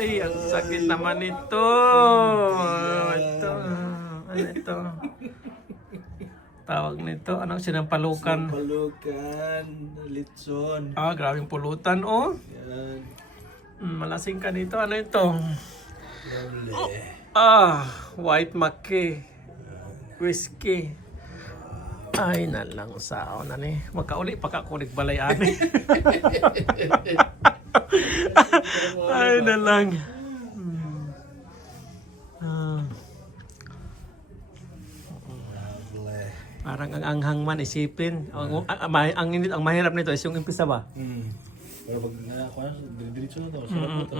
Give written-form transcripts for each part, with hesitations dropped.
Ay, ang sakit naman ito. Ito. Ano ito? Tawag nito. Anong sinampalukan? Palukan, litson. Ah, grabing pulutan, oh. Yan. Malasing ka nito. Ano ito? Lovely. Ah, white maki. Whiskey. Ay, nalang sao na ni. Magkauli pa ka kunig balay ani. Ay, nalang. Ah. Lovely. Parang ang anghang man isipin. Ang init, ang mahirap nito is yung umpisa ba? Pero pag ako na, diretso na to. Sarap na to.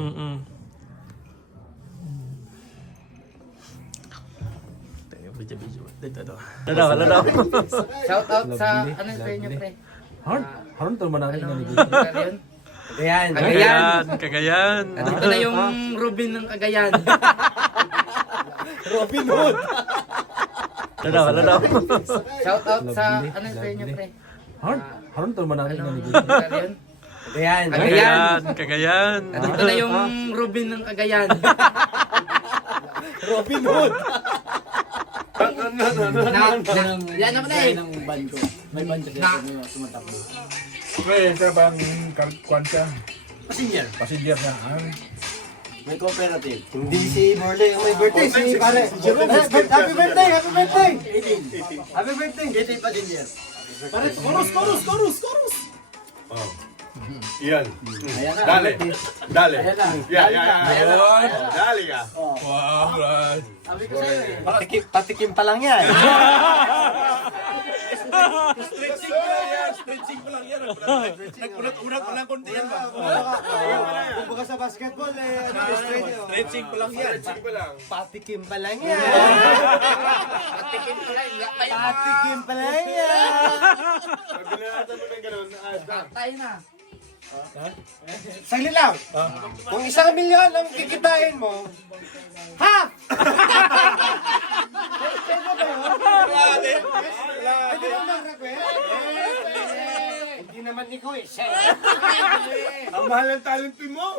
Video. Dito. Dadaw. Shout out sa ano sa inyo pre? Haron to man natin Ano? nalibig. Cagayan. Cagayan. Nandito na yung Rubin ng Cagayan. Robin Hood. Dadaw. Shout out sa ano sa inyo pre? Haron to man natin Ano? nalibig. Cagayan. Nandito na yung Rubin ng Cagayan. Robin Hood. Yan naman eh. May banjo din ako sumatakbo. Okay, siya bang kwan siya? Passenger. Passenger na. May cooperative. Hindi si Morley ang may birthday, si pare. Happy birthday! Happy birthday! 18. Happy birthday! 18 passenger. Pare, chorus! Oh. Yan. Ayan na. Dale. Ayan na. Yeah. Dale ka. Wow, right. Sabi ko sa'yo eh. Patikim pa lang yan. Stretching pa lang yan. Nagpunat pa lang konti yan ba? Kung baka sa basketball, Stretching pa lang yan. patikim pa lang yan. Patikim pa lang yan. Binalatan mo ng ganun. Tayo na. Saglit lang. Kung 1 milyon ang kikitain mo, half! Pwede ba yun? Pwede ba mag-request? Hindi naman ikaw eh. Ang mahal ng talent fee mo.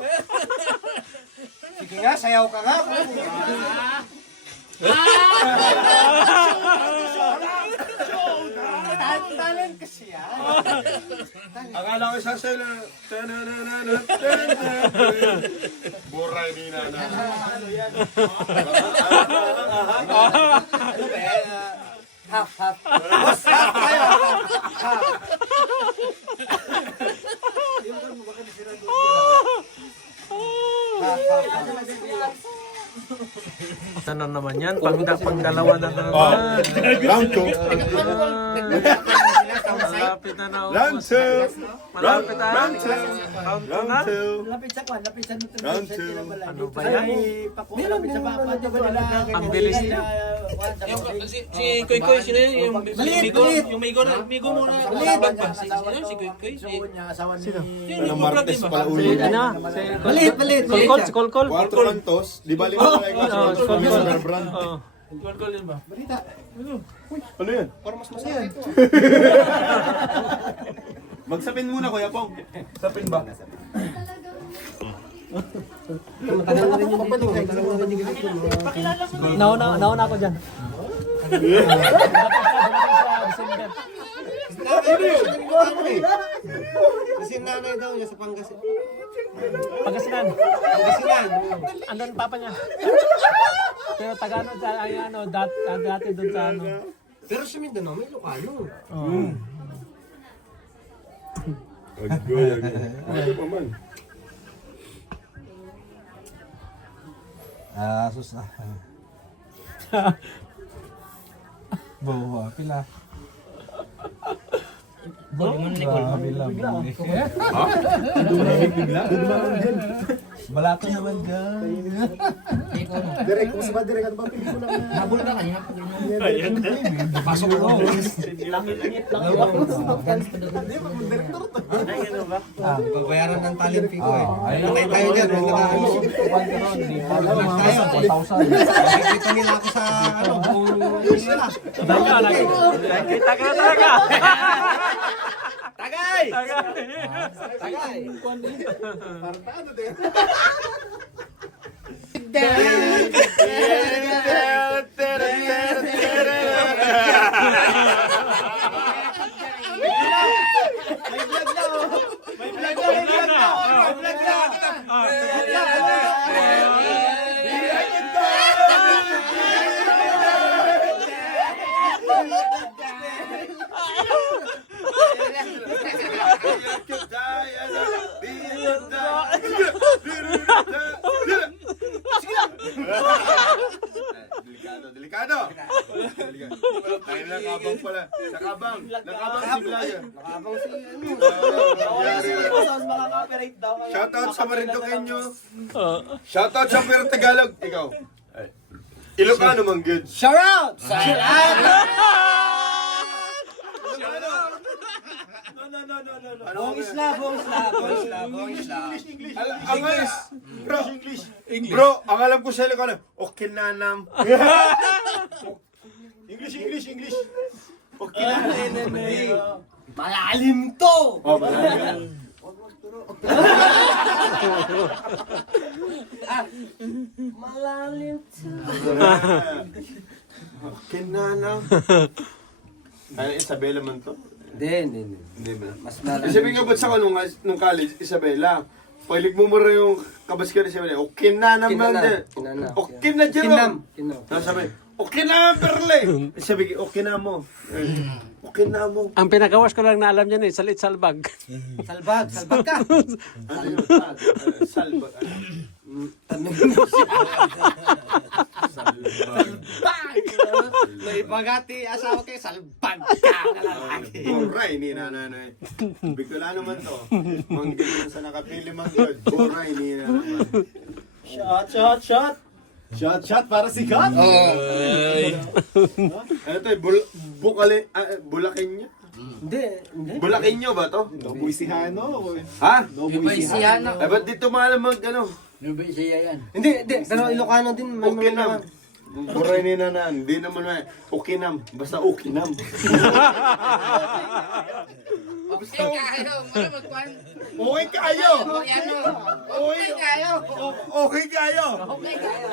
Sige nga, sayaw ka nga. Talent kasi yan. Akala ko sa sila. Buray ni Nana. Ano ba yan? Half. Boss, half tayo. Half. Ano naman yan? Pangdalawa na naman. Round 2. Malapit na na. Round 2. Malapit na. Round 2. Round two Round na. 2. Lapit sa kwan, lapit sa nutrition. Round 2. Ano ba yan? Lapit sa papa. Ang bilis niya. Si Koy Koy, sino yun? Yung Migo, Balit. yung Migo mo na vlog ba? Si Koy Koy? Sino? Yung Martes pala Si ulo. ano? Balit. Si Kolkol. 4 kantos. Di ba 5 na lang Oh, si Kolkol. brand. Oh. Kolkol yun ba? Ano yan? Yan. Magsapin muna, Kuya Pong. Sapin ba? Nauna ako dyan. Kasi nanay daw niya sa Pangasinan. Pagkasinan. Pangasinan. Andun papa niya. Pero Tagalog sa ay ano, dati doon sa ano. Pero sa Mindanao may Ilocano. Agad. Ano pa man? Sus na. Bawa, pila. Balato naman dyan. Direk, kung sa ba direk, ano ba pelikula na? Habol ka kanina. Pasok ko. Babayaran ng talent fee ko eh. Ayun. Patay tayo dyan. Nakikita nila ako sa ano, nila. Nakita ka na talaga. Tagay! Tagay. Nakabang pala. Nakabang si Vlogger. Nakabang si ano. Shoutout sa Marinduqueño. Shoutout sa Pero Tagalog. Ikaw. Ilocano man good. Shout out! Buong isla. English. Bro, ang alam ko sa Ilocano, Okinanam. English. Okinanam. Malalim to! Oh, malalim. Malalim to. Okinanam. Ay, Isabela man to. Hindi. Hindi ba? Mas malalim. Sabi nga ba't sa nung college, Isabela, pag mo rin yung kabas ka rin Isabela, okay na naman din. Okay na dyan. Sabi, okay na perle. Sabi, okay na mo. Okay na mo. Ang pinagawas ko lang na alam niya salit salbag. Salbag ka. Salbag. May pagati asawa kay salbag ka na lalaki. Buray ni nanay. Bicolano man to. Manggil sa nakapili manggil. Buray ni nanay. Shot para si Kat. Ano to, Bulakin niya? Hindi. Bulakin niyo ba to? Noboy si Hano. Ha? Iba siya na. Eh, ba't dito maalam ano? Iba siya yan. Hindi. Pero Ilocano din. May Okay mga nam. Buray ni nanan. Hindi naman may okay nam. Basta okay nam. Okay kayo. Muna magkuhan. Okay kayo! Ano? Okay kayo. Okay kayo! Okay kayo.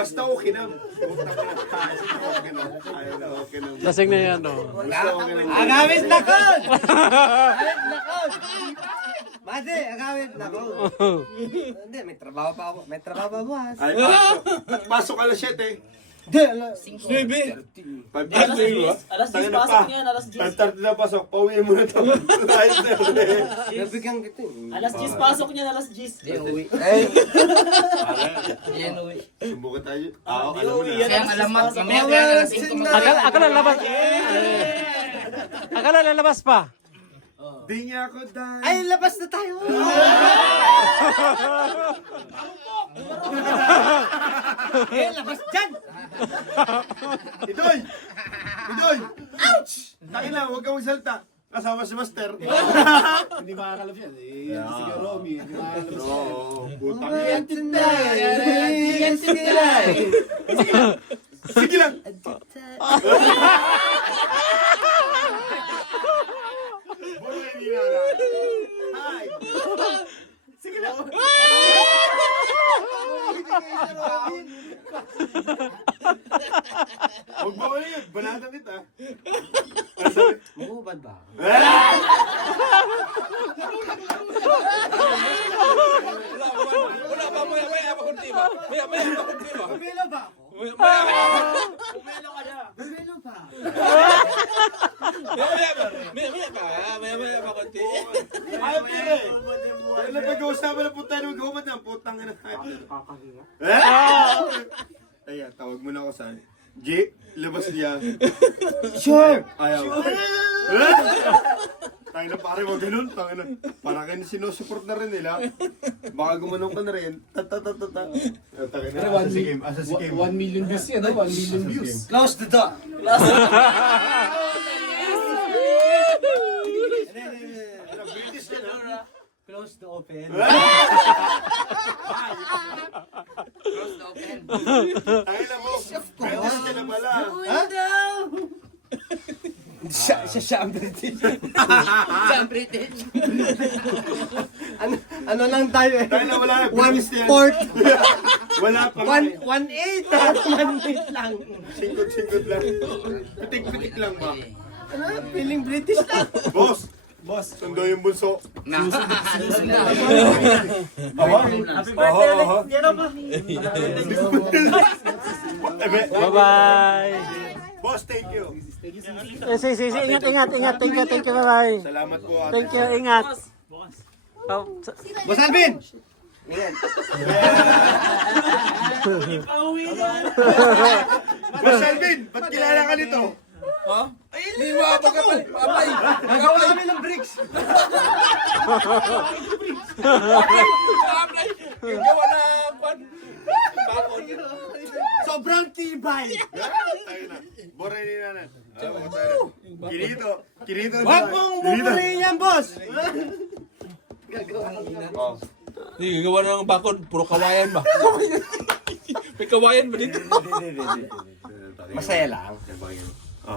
Basta okay nam. Okay nam. Ayaw na okay nam. Lasing na yan, no? Basta okay nam. Agawit na ko! Mate, agawit na ko. Hindi, may trabaho pa ako. May trabaho pa bukas. Ay, pasok alas 7. Hindi, 5:30 ba? Alas 10 pasok niyan, alas 10. 5:30 na pasok. Pauwi mo na to. Ayos na yun. nabigyan kita. Alas 10 pasok niyan, alas 10. Yan uwi. Subukan tayo. Alam mo na. Siya ang alamat. Mamaya kaya alas 5 Akala lalabas. Akala lalabas pa. Di niya ako dahil. Ay, labas na tayo! Labas dyan! Idoy! Ouch! Takin na, huwag kang magsalta. Kasama si Master. Hindi makakalap yan. Si Romy. Hindi makakalap siya. Oo, putang Yan yan. tinday! Sige lang. Buhay ni Nana. Hi. Sige lang. Huwag mo ulit yun. Banatan kita. Mahubad ba? Wala pa, maya pa kunti ba? Maya pa kunti ba? Bumelo ba ako? Maya pa kunti. Ay, pire. Ano pag-uusapan na punta nung gumad na putang ina. Ayan, tawag mo na ako sa G, labas niya. Sure! Ayaw. Tayo na pare mo ganun, tayo na. Parang kayo sinusupport na rin nila. Baka gumanong ka na rin. Tatatata. Tayo na, asa si Kim, asa si Kim. 1 million views yan, 1 million views. Close the door! Ano, British yan ha? Close the open. Close the open. Tayo na mo, British ka na pala. Siya ang British. Siya ang British. Ano lang tayo eh? Tayo na wala na, British yan. 1/4. Wala pa. 1/8. 1/8 lang. Singkot-singkot lang. Pitik-pitik lang ba? Feeling British lang. Boss! Sundo yung bunso. Happy birthday ulit. Yan ang Bye-bye. Boss, thank you. Sige. Ingat. Thank you. Bye-bye. Salamat po ate. Thank you. Ingat. Oh, Boss Alvin! Boss Alvin, ba't kilala ka nito? Gawa na bakon. Sobrang tibay. Boray ni Nana. Kirito. Wag mong buburihin yan, boss. Hindi, gawa na ng bakon. Puro kawayan ba? May kawayan ba dito? Masaya lang.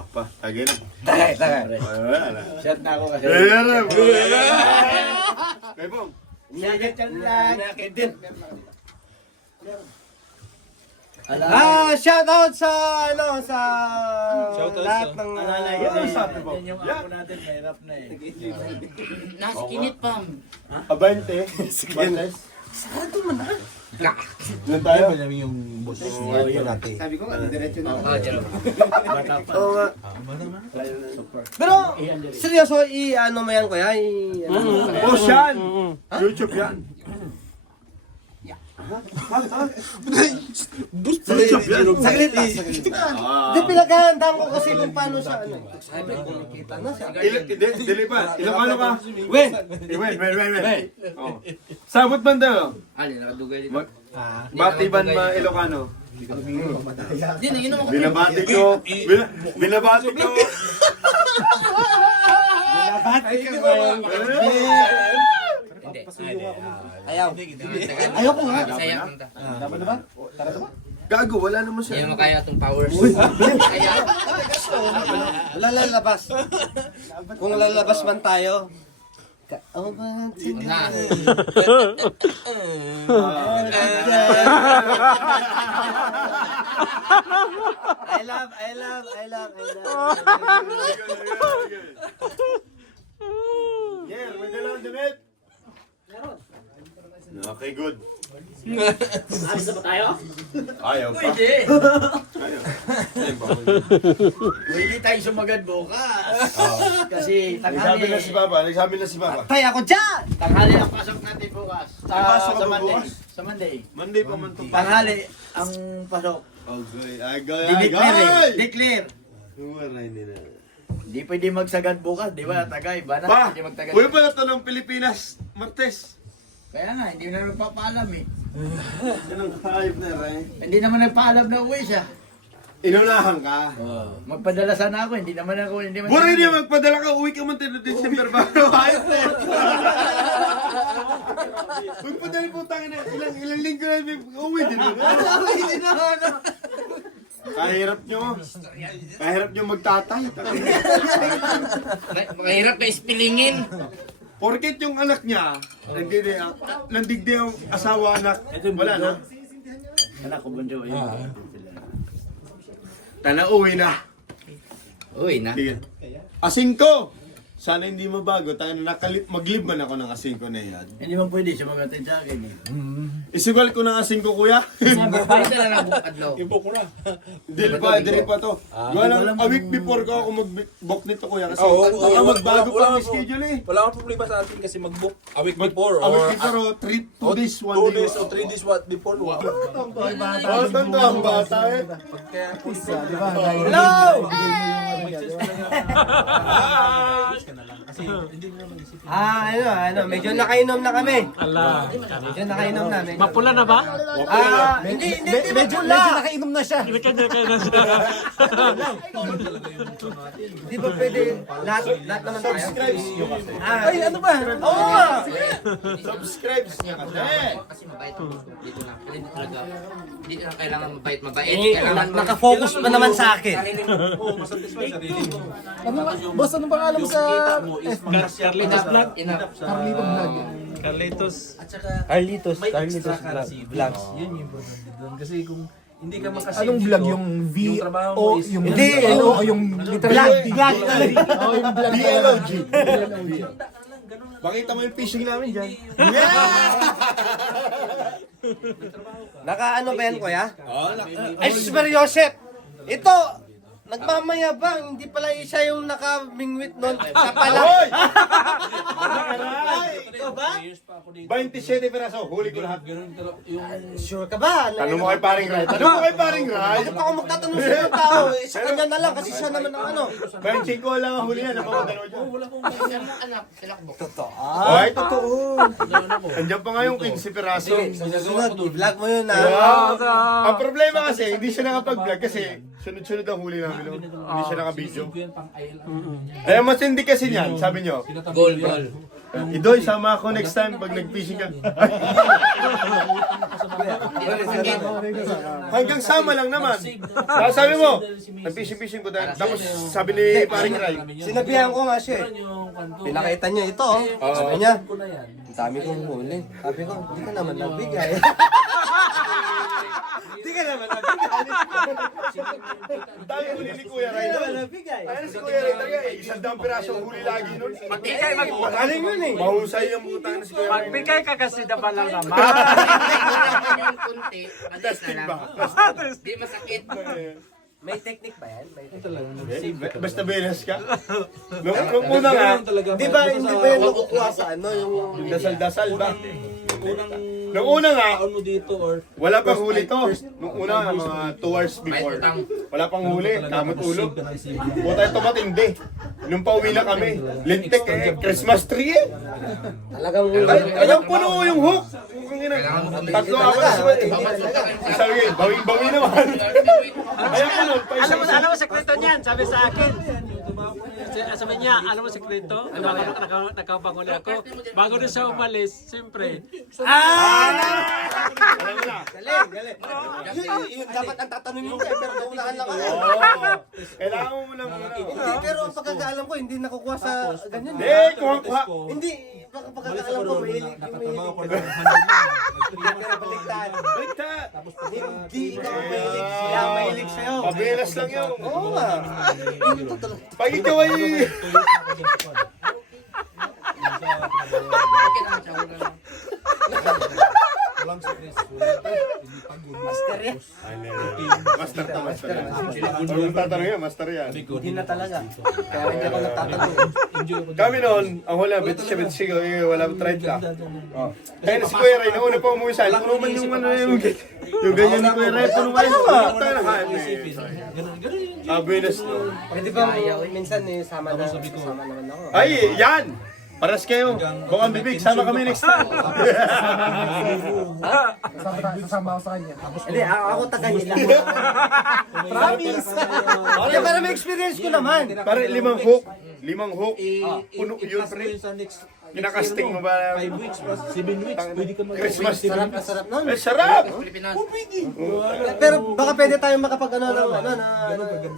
Pa, tagay na. Tagay. Wala na. Shot na ako kasi. Kay Bong. Nugget yan lang. Shout out sa Shout out lahat sa- ng Ano sabi mo? Nasikinit pa. Abante. Bantes. Doon tayo. Sabi ko nga, diretso na. Oo nga. Pero, seryoso, i-ano mo yan, kuya? Oh, yan. YouTube yan. YouTube yan. Saglit lang. Hindi, pinaghahandaan ko kasi kung paano sa ano. Sabi ko, nakita na siya. Dili pa. Ilocano ka? Wen! Wen. Oh. Sabot banda. Ali, nakadugay dito. Batiban ma Ilocano. Hindi, naginom ako. Binabati ko. Binabati ko. Hindi. Ayaw. Ayaw ko nga. Saya punta. Gago, wala naman Hindi siya. mo kaya itong powers. Kaya. Wala lalabas. Kung lalabas man tayo. Na. I love. Yeah, may dalawang damit. Okay, good. Alis na ba tayo? Ayaw pa. Hindi tayo sumagad bukas. Kasi Nagsabi na si Papa. Tay ako dyan! tanghali ang pasok natin bukas. May pasok ka ba Monday. bukas? Sa Monday. Monday pa man to. Tanghali ang pasok. Okay, Declare. Hindi pwede magsagad bukas, di ba? Tagay, ba na? Pa, Pwede magtagad. uwi pala to ng Pilipinas, Martes. Kaya nga, hindi na nagpapaalam eh. Yan ang hayop na rin. Hindi naman nagpaalam na uwi siya. Inunahan ka. Magpadala sana ako, hindi naman ako, hindi man. Bura niya magpadala ka, uwi ka man tayo ng December ba? Hayop na yan. Magpadala po tayo na, ilang linggo na uwi din. Uwi din na ano. Kahirap nyo magtatay. Mahirap na ispilingin. Porket yung anak niya, nandigdi ang asawa anak, wala na. Anak ko bunso yun. Tana uwi na. Uwi na. Sige. Asingko! Sana hindi mabago. Tayo na mag-live man ako ng asingko na yan. Hindi man pwede siya magatin sa akin eh. Isugal ko ng asingko, kuya. Bakit na lang bukadlaw? Ibo ko na. Dili pa to. Gawa lang, a week before ko ako mag-book nito, kuya. Kasi Oo, baka oo, magbago wala- pa ang wala- schedule eh. Wala akong problema sa atin kasi mag-book a week before A or week before, 2 days, 1 2 day. days or 3 days what before. Oh, tanda ang bata eh. Hello! Medyo nakainom na kami. Ala. Medyo nakainom na. Mapula na ba? Hindi medyo nakainom na siya. Kaya na siya. Di ba pwede lahat naman tayo? Ay, ano ba? Oo nga! Subscribe niya kasi. Kasi mabait ako. Dito na. Dito na kailangan mabait. Nakafocus pa naman sa akin. Boss, anong pangalan mo sa Carlitos Vlog. Carlitos Vlogs. Yun yung importante doon. Kasi kung hindi ka makasave Anong vlog? dito, Yung V yung trabaho mo o is yung Hindi, yung literal Vlog. Oh, yung vlog. BLOG. Bakita mo yung fishing namin dyan. Nakaano ba yan, kuya? Ay, Super Joseph! Ito, Nagmamayabang, hindi pala siya yung nakamingwit nun. Siya pala. Hoy! Ikaw ba? 27 peraso, huli ko lahat. Ganun talaga yung... Sure ka ba? Tanong mo kay paring Ray. Tanong mo kay paring Ray. Bakit ako magtatanong sa ibang tao? Sa kanya na lang kasi siya naman ang ano. 25 lang ang huli yan. Ano ba dalawa dyan? Wala akong Anak, sila ko. Ay, totoo. Andiyan pa nga yung 15 peraso. Sunod, vlog mo yun Wow. Ang problema kasi, hindi siya nakapag-vlog kasi sunod-sunod ang huli namin. No? Hindi siya naka-video. yan pang IL. Eh, mas hindi kasi niyan, sabi nyo. Goal, goal. Idoy, sama ako next time pag nag-fishing ka. Hanggang sama lang naman. Sabi mo, nag-fishing ko dahil. Tapos sabi ni paring Ray, Sinabihan ko nga siya eh. Pinakita niya ito oh. Sabi niya, ang dami kong huli. Sabi ko, hindi ka naman nagbigay. Hindi ka naman nagbigay. tayo huli ni Kuya Ray. Nagbigay. Ayun si Kuya Ray talaga eh. Isang daang pirasong huli lagi nun. Magbigay, Galing yun eh. Mahusay yung butang na si Kuya Ray. magbigay ka kasi dapat lang naman. Yung kunti, alis na lang. Di masakit. May technique ba yan? May technique. Basta belas ka. Nung una nga, Di ba hindi ba yan nakukuha sa ano yung... dasal-dasal ba? Unang Nung una nga, taon mo dito or wala pang huli to. Nung una, mga 2 hours before. Wala pang huli, kamot ulo. Puta ito matindi. Nung pauwi na kami, lintik eh, Christmas tree eh. Talagang... Ayaw puno yung hook. Tatlo ako na suwet eh. Sabi ko, bawing-bawi naman. Ayaw ko nun, Alam mo sekreto niyan, sabi sa akin. Sabi niya, alam mo sekreto? Nakapanguli ako. Bago na siya umalis, siyempre. Alam mo na. Galing. Yun dapat ang tatanungin ko eh, pero naunahan lang ako. Kailangan mo muna Hindi, pero ang pagkakaalam ko, hindi nakukuha sa ganyan. Hindi, kuha. Hindi, baka pagkakaalam ko, mahilig. nakatrabaho ko Pero baliktad. Baliktad. Hindi ikaw ang mahilig, sila ang mahilig sa'yo. Pabelas lang yun. Oo nga. Yun ito talaga. Pag ikaw ay... Walang successful. Hindi pagod. Master yan. Master to, master yan. Huwag tatanong yan, master yan. Hindi na talaga. Kaya hindi ako nagtatanong. Enjoy ko. Kami noon, ang hula, 27 ko, wala pa 30. Oh. Kaya na si Kuya Ray, nauna pa umuwi sa akin, puno man yung ano yung ganyan ni Kuya Ray, puno man yung tayo na kain eh. Ganun yun. Abelas to. Pwede ba minsan eh, sama naman ako. Ay, yan! Paras kayo. Bukang bibig, sama kami next time. Sasama ako sa kanya. Hindi, ako taga nila. Promise! Kaya para may experience ko naman. Pare, 5 hook. 5 hook. Puno yun, pre. Sa next Kinakasting mo ba? 5 weeks plus 7 weeks. Pwede ka Christmas. Sarap na sarap nun. Ay, sarap! Pilipinas. Pero baka pwede tayong makapag ano ng ano na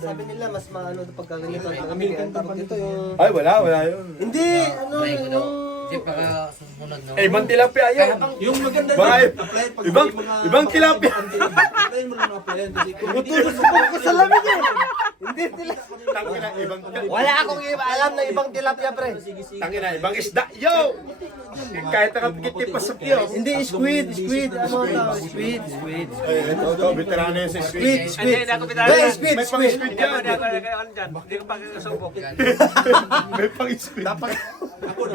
sabi nila mas maano pagka ganito. Ang tawag dito yung... Ay, wala yun. Hindi, ano Try ko daw. yung... Hindi para sumunod na. Eh, ibang tilapia yun. Yung maganda Baka, apply pag ibang tilapia. Applyan mo lang ang applyan kasi kung hindi Ko sa lamig eh. Hindi nila. Tangina, ibang Wala akong alam na ibang tilapia pre. Tangina, ibang isda. Yo! Kahit nakapikit pa sa piyo. Hindi, squid. Ano tawag? Squid. Ito, veterano yan sa Squid. squid. Hindi ako pinag- Hey, squid, May pang squid. squid Hindi ako yan. hindi ko pa kasubok. May pang squid.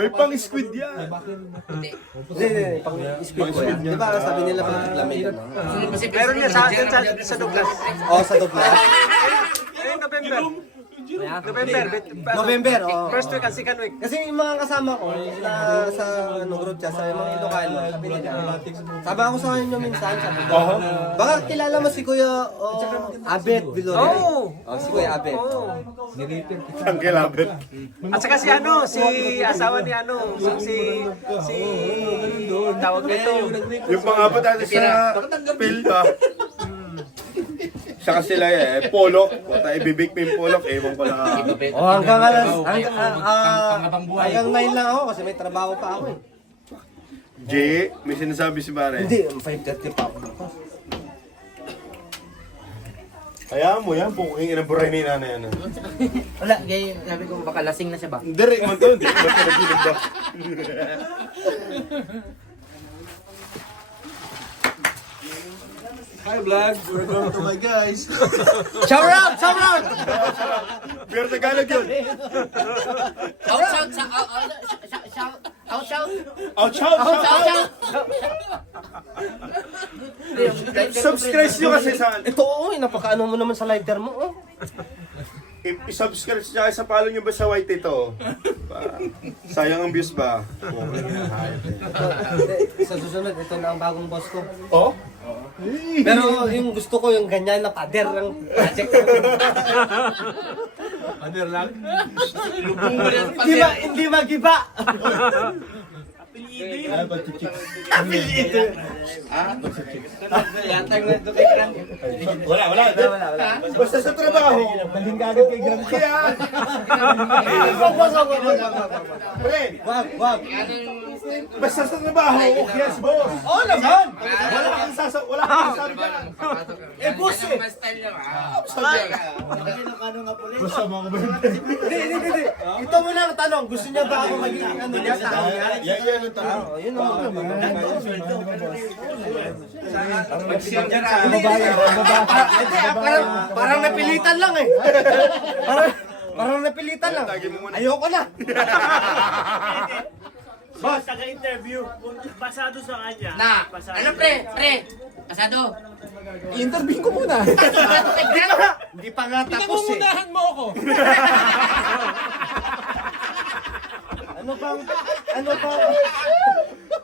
May pang squid yan. Hindi, pang squid ko yan. Di ba sabi nila pang taglamig ano? Meron niya sa akin sa Douglas. Oo, sa Douglas. Eh, November. November, oo. First week and second week. Kasi yung mga kasama ko na sa ano, group chat, sa mga Ilocano, sabi nila, sama ako sa kanya minsan, sabi ko, baka kilala mo si Kuya Abet Villarreal. Oo. Si Kuya Abet. Ang kilabit. At saka si ano, si asawa ni ano, si tawag nito. Yung pang-abot natin sa field ah. Saka sila eh, polok. Puta, ibibig mo yung polok, ewan ko lang. Hanggang ngayon lang ako kasi may trabaho pa ako eh. Jay, may sinasabi si Bare. Hindi, 5:30 pa ako. Hayaan mo yan, puking inaburay ni nanay yan. Wala, gay, sabi ko baka lasing na siya ba? Hindi rin man to, hindi ba ka nagilid ba? Hi vlog, welcome to my guys. Shout out! Shout out! Pero Tagalog yun. Out, Ouch! Subscribe nyo kasi sa... Ito, napakaano mo naman sa lighter mo, oh. I-subscribe siya sa follow nyo ba sa white ito? Sayang ang views ba? Sa susunod, ito na ang bagong boss ko. Oh? Pero yung gusto ko, yung ganyan na pader ng project. Pader lang. Hindi magiba. Wala. Basta sa trabaho. Malinggagan kay Grand. Kaya... Pre, Wag. basta sa trabaho, okay yes, boss. Oo naman. Wala kang sasabi ka. Eh, boss eh. Basta mga kabay. Hindi. Ito mo lang tanong. Gusto niya ba ako maging ano niya? Tao niya? Yan ang tanong. Yun naman. Parang napilitan lang eh. Parang napilitan lang. Ayoko na. Boss, taga-interview. Kung pasado sa kanya. Na, pasado. ano pre? Pasado. I-interview ko muna. Hindi pa nga tapos eh. Pinangungunahan mo ako. Ano bang...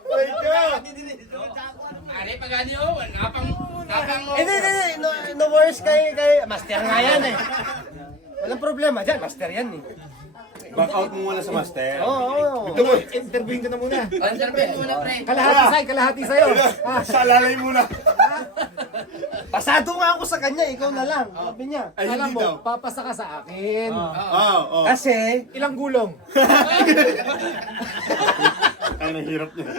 Wait ka. Are, pagani oh, napang Hindi. No worries kay... Master nga yan eh. Walang problema dyan. Master yan eh. Back out mo muna sa master. Oo. Ito mo. Interviewin ko na muna. Interview muna pre. Kalahati sa'yo. Sa alalay muna. Pasado nga ako sa kanya. Ikaw na lang. Sabi niya. Ay, Alam hindi daw. mo, papasa ka sa akin. Oo. Kasi... Ilang gulong? Ang hirap niya.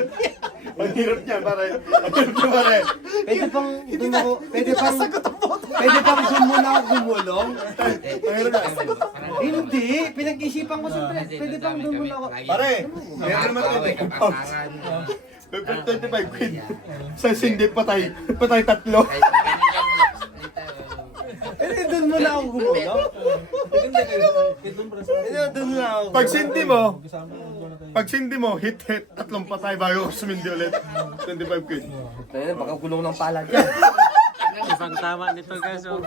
Ang hirap niya, pare. Ang hirap niya, pare. Pwede pang doon ako... Pwede pang doon muna ako gumulong. Hindi. Pinag-isipan ko siyempre. Pwede pang doon muna ako. Pare, meron naman 25 pounds. May 25 quid. Sa sindi, patay tatlo. Pwede doon muna ako gumulong. Doon muna ako. Pag sindi mo, hit, tatlong patay bago sumindi ulit. 25 quid. Ayun, baka gulong ng palad yan. Ibang tama nito guys. Oh.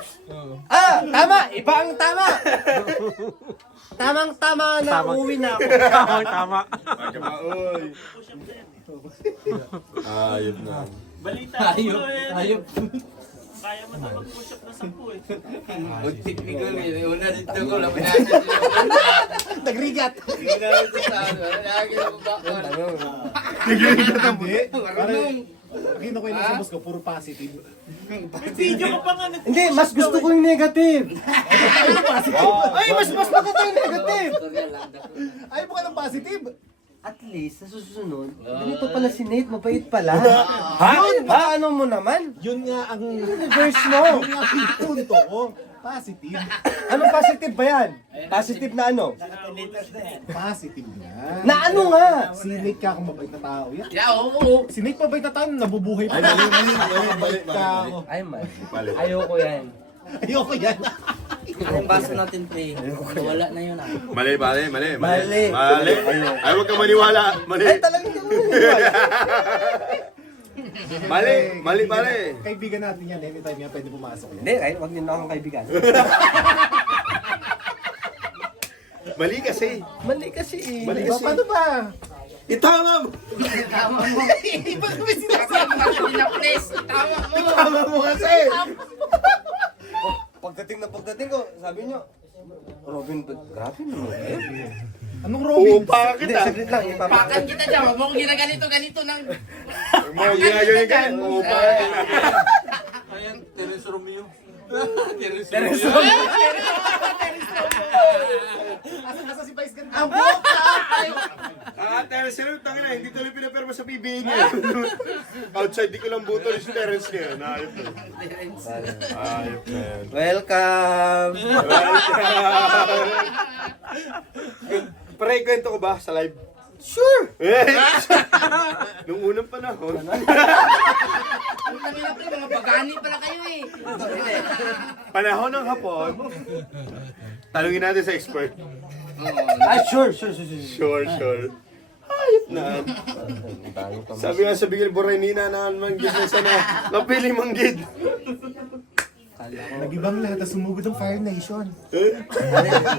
Tama! Iba ang tama! Tamang-tama na uwi na ako. Tama. Oy. Ayop na. Balita ko ayop. Kaya mo na mag-push up na 10 eh. Typical eh. Una dito ko, lapinasin sila. Nagrigat! Lagi na babakon. Marunong. Nakita ko yung sa boss ko, puro positive. Video ko pa nga Hindi, mas gusto ko yung negative. Ay, mas maganda yung negative. Ayaw mo ka ng positive? At least, sa susunod, ganito pala si Nate, mabait pala. Yun, paano mo naman? Yun nga ang... Reverse mo. Yun nga ang punto ko. Positive. Ano positive ba yan? Positive na ano? Positive nga. Na ano nga? Si Nate ka kung mabait na tao yan. Yeah, oo. Si Nate mabait na tao, nabubuhay pa. Mabait ka ako. Ay, man. Ayoko yan. Ayoko yan. Ang baso natin pre. Wala na yun ah. Mali. Mali. Ay, huwag ka maniwala. Mali. Ay, talagang hindi mo naniwala. Mali, pare. Kaibigan natin yan, anytime yan pwede pumasok yan. Hindi, kahit wag din na akong kaibigan. Mali kasi. Mali kasi eh. Mali Diba? kasi. Paano ba? Itama mo. Tama mo. Please, tama mo. Itama mo kasi. Pagdating ko, sabi niyo, Robin, grabe mo eh. Anong Robin? Uupa Hindi, kita. saglit lang. Pakan kita dyan. Huwag mo kong ginaganito ng... Huwag mo ginagawa yan. Uupa kita. Ayan, Terence Romeo. Asa si Vice Ganda? Ang buhok na! Terence Hill, tangin na, hindi tuloy pinapirma sa PBA niya. Outside, di ko lang buto ni Terence niya. Ayop na. Ayop na yan. Welcome! Pare, kwento ko ba sa live? Sure! Nung unang panahon. Ang tangina pre, mga bagani pala kayo. panahon ng hapon, talungin natin sa expert. Ah, sure. Sure. Hayop na. Sabi nga sa Bigil Boraynina na manggid na sana. Napili manggid. Nag-ibang lahat, tapos sumugod ang Fire Nation.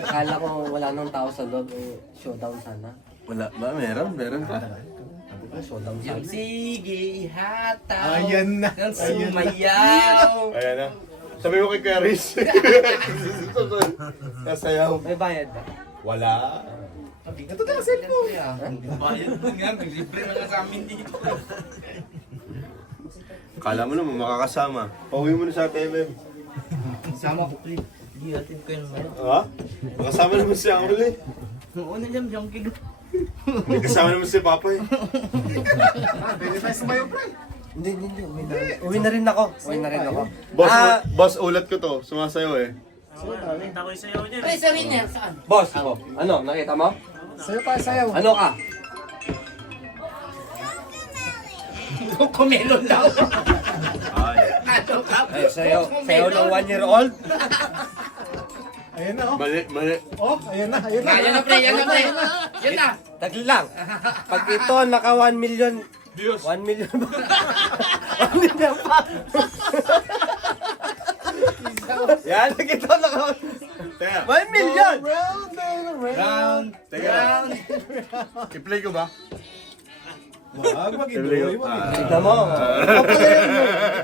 Kala ko wala nang tao sa loob. Showdown sana. Wala ba? Meron pa. Showdown Yung sana. sige, hataw. Ayan na. Ang sumayaw. Ayan na. Sabi mo kay Caris. Kasayaw. May bayad ba? Wala. Ito ka cellphone. Bayad mo nga, libre na nga sa amin dito. Kala mo naman makakasama. Pauwi mo na sa TMM. Sama ko, Clip. Hindi natin ko yun ngayon. Ha? Makasama naman siya ulit. Oo na dyan, junkie. May kasama naman si Papa eh. Hindi. Uwi na rin ako. Boss, ulat ko to. Sumasayaw eh. Nakita ko yung sayaw niya. Pre, sabihin niya, saan? Boss, ano? Nakita mo? Sayo. Ano ka? Kumelon daw. Ano ka? Ay, sayo ng 1-year-old? Ayan na, oh. Mali. Oh, ayan na. Yan na, pre, yan na, pre. Yan na. Tagli lang. Pag ito naka 1 million. 1 million ba? 1 million pa. Yan, pag ito naka Teka. 1 million. Round. Teka. I-play ko ba? Wag, mag-idoy. Tignan mo. Ako pala yun.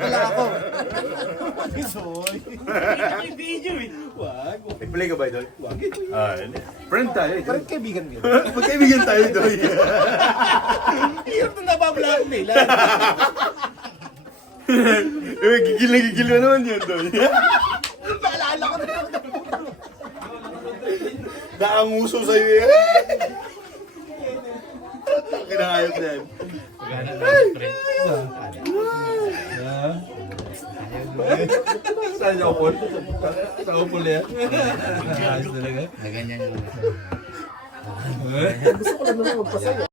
Wala ako. May video eh. I-play ko ba ito? Wag. Friend tayo. Parang kaibigan nyo. Magkaibigan tayo ito. Hirap na nabablackmail. Gigil na naman yun doon. Naalala ko na yun. Naanguso sa'yo eh. Kinahayop na yan. Saan niya upol? Sa upol yan? Ayos talaga. Na ganyan yun. Gusto ko lang naman magpasaya.